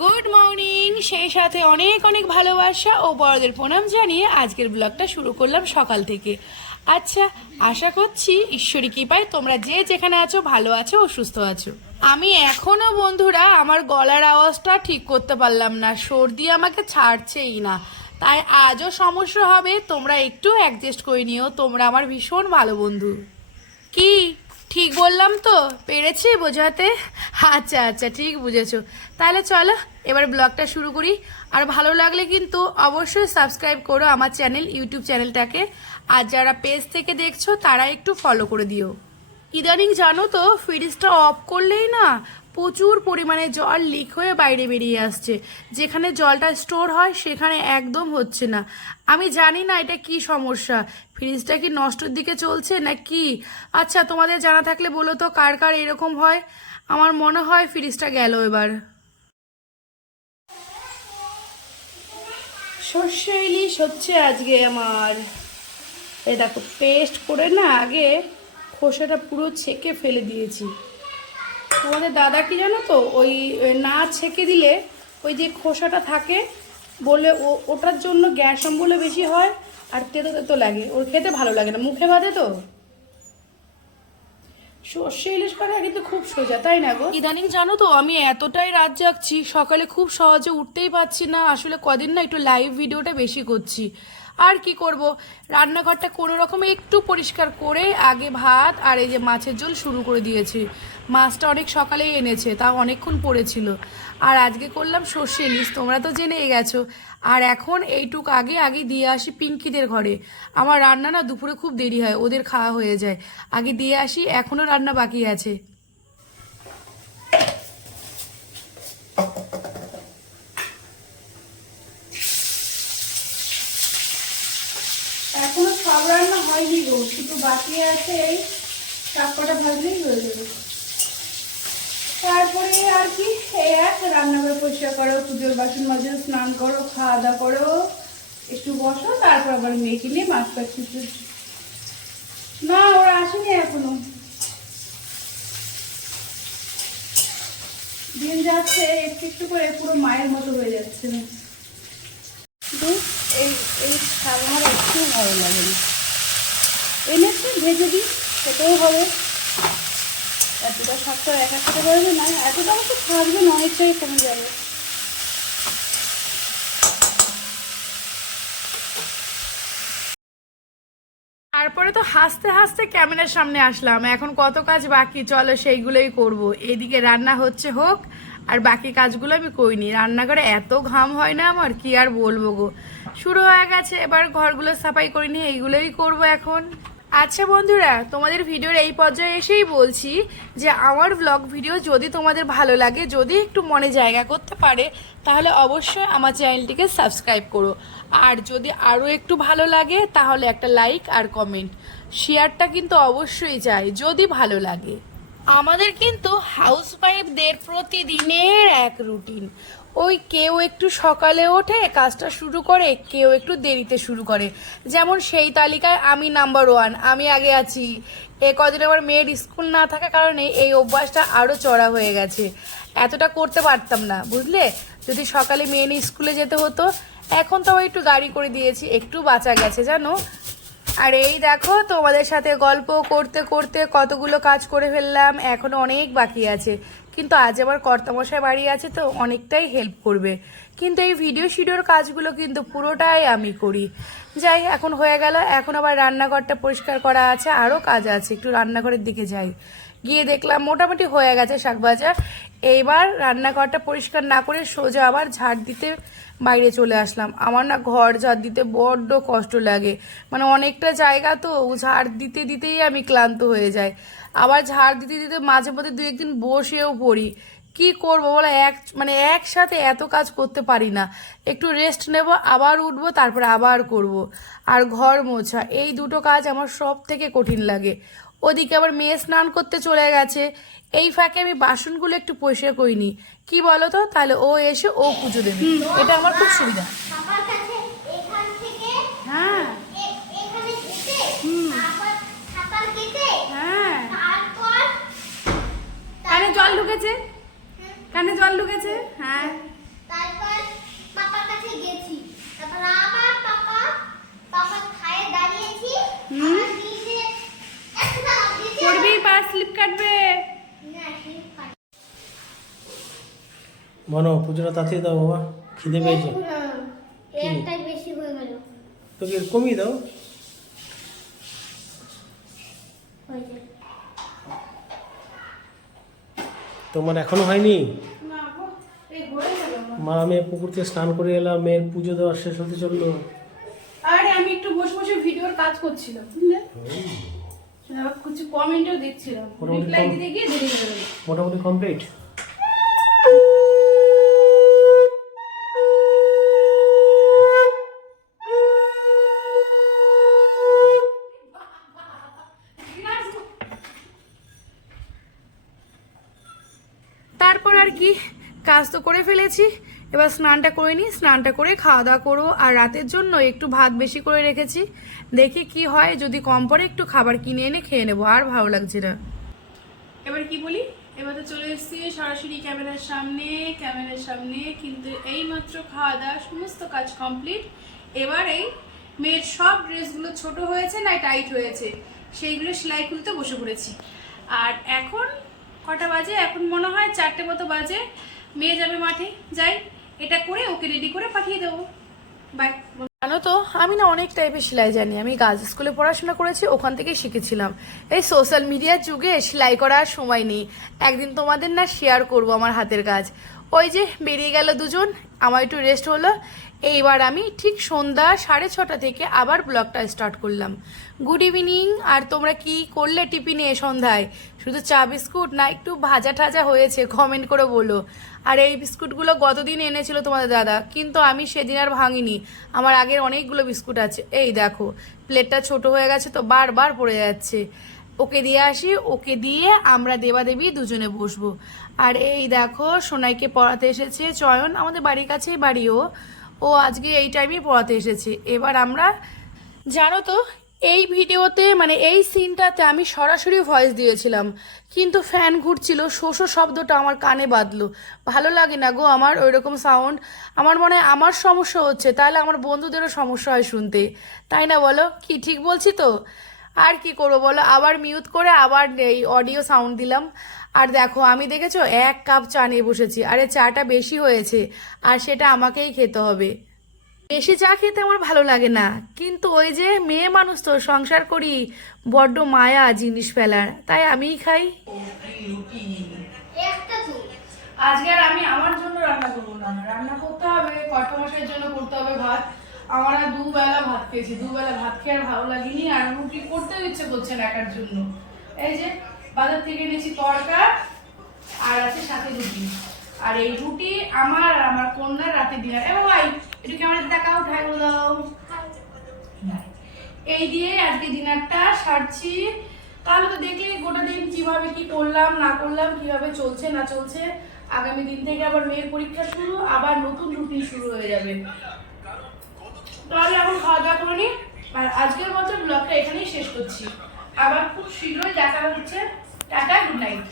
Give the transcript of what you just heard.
Good morning সেই সাথে অনেক অনেক ভালোবাসা ও বড়দের প্রণাম জানিয়ে আজকের ব্লগটা শুরু করলাম সকাল থেকে। আচ্ছা আশা করছি ঈশ্বরী কৃপায় তোমরা যে যেখানে আছো, ভালো আছো ও সুস্থ আছো। আমি এখনও বন্ধুরা আমার গলার আওয়াজটা ঠিক করতে পারলাম না, সর্দি আমাকে ছাড়ছেই না। তাই আজও সমস্যা হবে, তোমরা একটু অ্যাডজাস্ট করে নিও, তোমরা আমার ভীষণ ভালো বন্ধু। কি? ঠিক বললাম তো? পেরেছি বোঝাতে? আচ্ছা আচ্ছা ঠিক বুঝেছ। তাহলে চলো, এবার ব্লগটা শুরু করি। আর ভালো লাগলে কিন্তু অবশ্যই সাবস্ক্রাইব করো আমার চ্যানেল, ইউটিউব চ্যানেলটাকে। আর যারা পেজ থেকে দেখছ, তারা একটু ফলো করে দিও। ইদানিং জানো তো, ফ্রিজটা অফ করলেই না প্রচুর পরিমাণে জল লিক হয়ে বাইরে বেরিয়ে আসছে। যেখানে জলটা স্টোর হয়, সেখানে একদম হচ্ছে না। আমি জানি না এটা কি সমস্যা। ফ্রিজটা কি নষ্টর দিকে চলছে না কি আচ্ছা তোমাদের জানা থাকলে বলো তো, কার কার এরকম হয়? আমার মনে হয় ফ্রিজটা গেল এবার। সর্ষে ইলিশ হচ্ছে আজকে আমার। এই দেখো পেস্ট করে না আগে খোসাটা পুরো ছেঁকে ফেলে দিয়েছি। তোমাদের দাদা কি জানো তো, ওই না ছেঁকে দিলে ওই যে খোসাটা থাকে, বলে ও, ওটার জন্য গ্যাস অম্বলে বেশি হয় আর তেতো তেতো লাগে। ওর খেতে ভালো লাগে না। মুখে বাঁধে তো। সর্ষে ইলিশ করা কিন্তু খুব সোজা, তাই না গো? ইদানিং জানো তো, আমি এতটাই রাত জাগছি, সকালে খুব সহজে উঠতেই পারছি না। আসলে কদিন না একটু লাইভ ভিডিওটা বেশি করছি। আর কি করব? রান্নাঘরটা কোনো রকমে একটু পরিষ্কার করে আগে ভাত আর এই যে মাছের ঝোল শুরু করে দিয়েছি। মাছটা অনেক সকালেই এনেছে, তাও অনেকক্ষণ পড়েছিল। আর আজকে করলাম সর্ষে ইলিশ, তোমরা তো জেনেই গেছো। আর এখন এইটুক আগে আগে দিয়ে আসি পিঙ্কিদের ঘরে। আমার রান্না না দুপুরে খুব দেরি হয়, ওদের খাওয়া হয়ে যায়। আগে দিয়ে আসি এখনও রান্না বাকি আছে এখনও সব রান্না হয়নি গো, শুধু বাকি আছে এই সব ভাজলেই হয়ে যাবে। তারপরে আর কি এক রান্নাঘর পরিষ্কার করো, পুজোর বাসন মাজো, স্নান করো, খাওয়া দাওয়া করো, একটু বসো, তারপর আবার মেয়েকে নিয়ে মাছ পাচ্ছি না, ওরা আসেনি এখনও। দিন যাচ্ছে, একটু একটু করে পুরো মায়ের মতো হয়ে যাচ্ছে। এই এই আমার একটু ভালো লাগে না। এনেছি, ভেজে দিই, খেতেও হবে। এতটা শাকটা একা খেতে পারবে না, এতটা অবশ্য থাকবে না, অনেকটাই কমে যাবে। তারপরে তো হাসতে হাসতে ক্যামেরার সামনে আসলাম, এখন কত কাজ বাকি? চলো সেইগুলোই করব। এদিকে রান্না হচ্ছে হোক, আর বাকি কাজগুলো আমি করিনি। রান্নাঘরে এত ঘাম হয় না আমার, কি আর বলব গো। শুরু হয়ে গেছে, এবার ঘরগুলো সাফাই করিনি এইগুলোই করব এখন। আচ্ছা বন্ধুরা, তোমাদের ভিডিওর এই পর্যায়ে এসেই বলছি যে আমার ব্লগ ভিডিও যদি তোমাদের ভালো লাগে, যদি একটু মনে জায়গা করতে পারে, তাহলে অবশ্যই আমার চ্যানেলটিকে সাবস্ক্রাইব করো। আর যদি আরও একটু ভালো লাগে, তাহলে একটা লাইক আর কমেন্ট শেয়ারটা কিন্তু অবশ্যই চাই, যদি ভালো লাগে। আমাদের কিন্তু হাউস ওয়াইফদের প্রতিদিনের এক রুটিন ওই কেউ একটু সকালে ওঠে, কাজটা শুরু করে, কেউ একটু দেরিতে শুরু করে। যেমন সেই তালিকায় আমি নাম্বার ওয়ান আমি আগে আছি। এ কদিন আমার মেয়ের স্কুল না থাকার কারণে এই অভ্যাসটা আরও চড়া হয়ে গেছে। এতটা করতে পারতাম না, বুঝলে? যদি সকালে মেয়ে স্কুলে যেতে হতো, এখন তো একটু গাড়ি করে দিয়েছি, একটু বাঁচা গেছে, জানো? আর এই দেখো, তোমাদের সাথে গল্প করতে করতে কতগুলো কাজ করে ফেললাম, এখনও অনেক বাকি আছে। কিন্তু আজ আমার কর্তামশাই বাড়ি আছে তো অনেকটাই হেল্প করবে। কিন্তু এই ভিডিও শিডিওর কাজগুলো কিন্তু পুরোটাই আমি করি। যাই, এখন হয়ে গেল, এখন আবার রান্নাঘরটা পরিষ্কার করা আছে, আরও কাজ আছে, একটু রান্নাঘরের দিকে যাই। গিয়ে দেখলাম মোটামুটি হয়ে গেছে শাকবাজার। এইবার রান্নাঘরটা পরিষ্কার না করে সোজা আবার ঝাড় দিতে বাইরে চলে আসলাম। আমার না ঘর ঝাড় দিতে বড্ড কষ্ট লাগে। মানে অনেকটা জায়গা তো, ঝাড় দিতে দিতেই আমি ক্লান্ত হয়ে যাই। আবার ঝাড় দিতে দিতে মাঝে মধ্যে দু একদিন বসেও পড়ি। কি করব বলো? এক মানে একসাথে এত কাজ করতে পারি না। একটু রেস্ট নেব আবার উঠবো তারপরে আবার করব। আর ঘর মোছা এই দুটো কাজ আমার সব থেকে কঠিন লাগে। ওদিকে আবার মেয়ে স্নান করতে চলে গেছে। এই ফাঁকে আমি বাসনগুলো একটু পরিষ্কার করিনি। কি বলো তো? তাহলে ও এসে ও পুজো দেবে। এটা আমার খুব সুবিধা। আমার কানে জল ঢুকেছে? হ্যাঁ। তারপর পাপার কাছে গেছি। তারপর আমার পাপা খায়ে দাঁড়িয়েছি। পা স্লিপ কাটবে? বলো পুজোটা খিদে হ্যাঁ। কমিয়ে দাও। তোমার এখনও হয়নি? হয়ে। মা। মেয়ে পুকুর থেকে স্নান করে এলাম মেয়ের পুজো দেওয়ার শেষ হতে চলল। আরে আমি একটু বসে বসে ভিডিওর কাজ করছিলাম বুঝলে? কিছু কমেন্টও দেখছিলাম। রিপ্লাই দিতে গিয়ে দেরি হয়ে গেল। মোটামুটি কমপ্লিট কাজ তো করে ফেলেছি। এবার স্নানটা করে নিই, স্নানটা করে খাওয়া দাওয়া করব। আর রাতের জন্য একটু ভাত বেশি করে রেখেছি। দেখি কি হয়, যদি কম পরে একটু খাবার কিনে এনে খেয়ে নেব। আর ভালো লাগছে না। এবার কি বলি? এবার তো চলে এসেছি সরাসরি ক্যামেরার সামনে ক্যামেরার সামনে। কিন্তু এই মাত্র খাওয়া দাওয়া সমস্ত কাজ কমপ্লিট। এবার এই মেয়ের সব ড্রেসগুলো ছোট হয়েছে না টাইট হয়েছে? সেইগুলো সেলাই খুলতে বসে পড়েছি। আর এখন কটা বাজে? এখন মনে হয় চারটে মতো বাজে। মেয়ে যাবে মাঠে, যাই, এটা করে ওকে রেডি করে পাঠিয়ে দেবো। বাই জানো তো, আমি না অনেক টাইপের সেলাই জানি। আমি গার্লস স্কুলে পড়াশোনা করেছি, ওখান থেকেই শিখেছিলাম। এই সোশ্যাল মিডিয়ার যুগে সেলাই করার সময় নেই। একদিন তোমাদের না শেয়ার করব আমার হাতের কাজ। ওই যে বেরিয়ে গেল দুজন, আমার একটু রেস্ট হলো। এইবার আমি ঠিক সন্ধ্যা সাড়ে ছটা থেকে আবার ব্লগটা স্টার্ট করলাম। গুড ইভিনিং আর তোমরা কি করলে টিফিনে সন্ধ্যায়? শুধু চা বিস্কুট না, একটু ভাজা ঠাজা হয়েছে কমেন্ট করে বলো। আর এই বিস্কুটগুলো গতদিন এনেছিল তোমাদের দাদা? কিন্তু আমি সেদিন আর ভাঙিনি। আমার আগের অনেকগুলো বিস্কুট আছে। এই দেখো প্লেটটা ছোট হয়ে গেছে তো বারবার পড়ে যাচ্ছে। ওকে দিয়ে আসি, ওকে দিয়ে আমরা দেবাদেবী দুজনে বসবো। আর এই দেখো, সোনাইকে পড়াতে এসেছে। চয়ন আমাদের বাড়ির কাছেই বাড়িও ও। আজকে এই টাইমেই পড়াতে এসেছে। এবার আমরা, জানো তো, এই ভিডিওতে মানে এই সিনটাতে আমি সরাসরি ভয়েস দিয়েছিলাম। কিন্তু ফ্যান ঘুরছিল, শোষো শব্দটা আমার কানে বাঁধলো। ভালো লাগে না গো আমার ওই রকম সাউন্ড আমার মনে হয় আমার সমস্যা হচ্ছে, তাহলে আমার বন্ধুদেরও সমস্যা হয় শুনতে। তাই না বলো? কি ঠিক বলছি তো? আর কি করব বলো? আবার মিউট করে আবার এই অডিও সাউন্ড দিলাম। আর দেখো আমি দেখেছ? এক কাপ চা নিয়ে বসেছি। আরে চাটা বেশি হয়েছে। আর সেটা আমাকেই খেতে হবে। বেশি চা খেতে আমার ভালো লাগে না। কিন্তু ওই যে মেয়ে মানুষ তো সংসার করি বড্ড মায়া জিনিস ফেলার। তাই আমিই খাই। আজকে আর আমি আমার জন্য রান্না করব না। রান্না করতে হবে কটা মাসের জন্য করতে হবে ভাত। আমার আর দুবেলা ভাত খেয়েছি, দুবেলা ভাত খেয়ে আর ভালো লাগেনি আর রুটি করতেও ইচ্ছে করছে না একার জন্য। এই যে বাজার থেকে এনেছি তরকা আর আছে সাথে রুটি। আর এই রুটি আমার আর আমার কন্যার রাতে ডিনার এ ভাই একটু ক্যামেরা দেখাও ঠাই দাও। এই দিয়ে আজকে ডিনারটা সারছি। তাহলে তো দেখলে গোটা দিন কীভাবে কি করলাম, না করলাম, কীভাবে চলছে, না চলছে। আগামী দিন থেকে আবার মেয়ের পরীক্ষা শুরু, আবার নতুন রুটিন শুরু হয়ে যাবে। তাহলে এখন খাওয়া দাওয়া করে নি। আর আজকের মতো ব্লগটা এখানেই শেষ করছি। আবার খুব শীঘ্রই দেখা হচ্ছে। Tata good night